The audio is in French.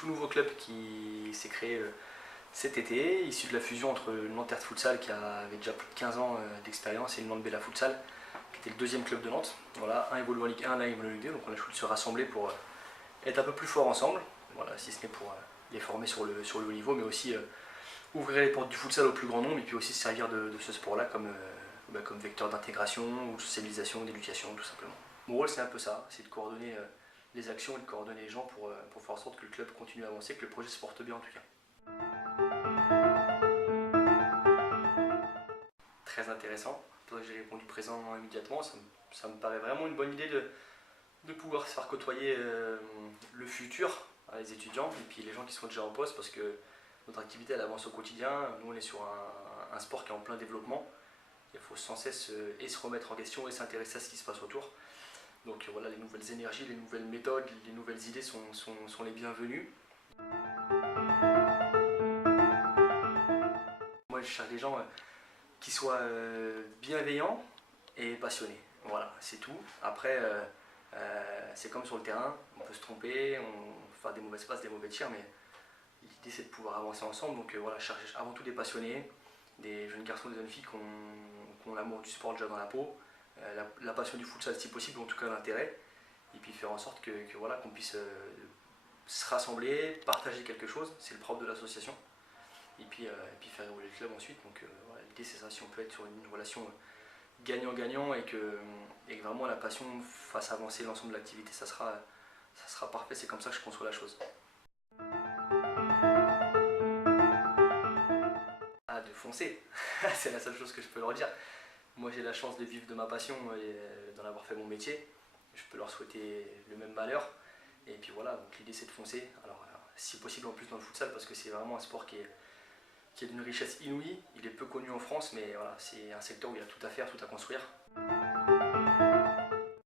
tout nouveau club qui s'est créé cet été, issu de la fusion entre le Nanterre de Futsal qui avait déjà plus de 15 ans d'expérience et le Nantes Bella Futsal qui était le deuxième club de Nantes. Voilà, un évolue en Ligue 1, l'un évolue en Ligue 2, donc on a choisi de se rassembler pour être un peu plus fort ensemble, voilà, si ce n'est pour les former sur le haut niveau, mais aussi ouvrir les portes du futsal au plus grand nombre et puis aussi se servir de ce sport-là comme vecteur d'intégration ou de socialisation, d'éducation tout simplement. Mon rôle c'est un peu ça, c'est de coordonner les actions et de coordonner les gens pour faire en sorte que le club continue à avancer, que le projet se porte bien en tout cas. Très intéressant, c'est pour ça que j'ai répondu présent immédiatement, ça me paraît vraiment une bonne idée de pouvoir se faire côtoyer le futur, les étudiants et puis les gens qui sont déjà en poste parce que notre activité elle avance au quotidien, nous on est sur un sport qui est en plein développement, il faut sans cesse se remettre en question et s'intéresser à ce qui se passe autour. Donc voilà, les nouvelles énergies, les nouvelles méthodes, les nouvelles idées sont les bienvenues. Moi je cherche des gens qui soient bienveillants et passionnés. Voilà, c'est tout. Après, c'est comme sur le terrain, on peut se tromper, on peut faire des mauvaises passes, des mauvais tirs, mais l'idée c'est de pouvoir avancer ensemble. Donc voilà, je cherche avant tout des passionnés, des jeunes garçons, des jeunes filles qui ont l'amour du sport déjà dans la peau, la passion du futsal si possible, ou en tout cas l'intérêt, et puis faire en sorte voilà, qu'on puisse se rassembler, partager quelque chose, c'est le propre de l'association, et puis faire évoluer le club ensuite. Donc voilà, l'idée c'est ça, si on peut être sur une relation gagnant-gagnant et que vraiment la passion fasse avancer l'ensemble de l'activité, ça sera parfait, c'est comme ça que je conçois la chose. Ah, de foncer, c'est la seule chose que je peux leur dire. Moi j'ai la chance de vivre de ma passion et d'en avoir fait mon métier. Je peux leur souhaiter le même malheur. Et puis voilà, donc l'idée c'est de foncer. Alors si possible en plus dans le futsal parce que c'est vraiment un sport qui est d'une richesse inouïe. Il est peu connu en France mais voilà, c'est un secteur où il y a tout à faire, tout à construire.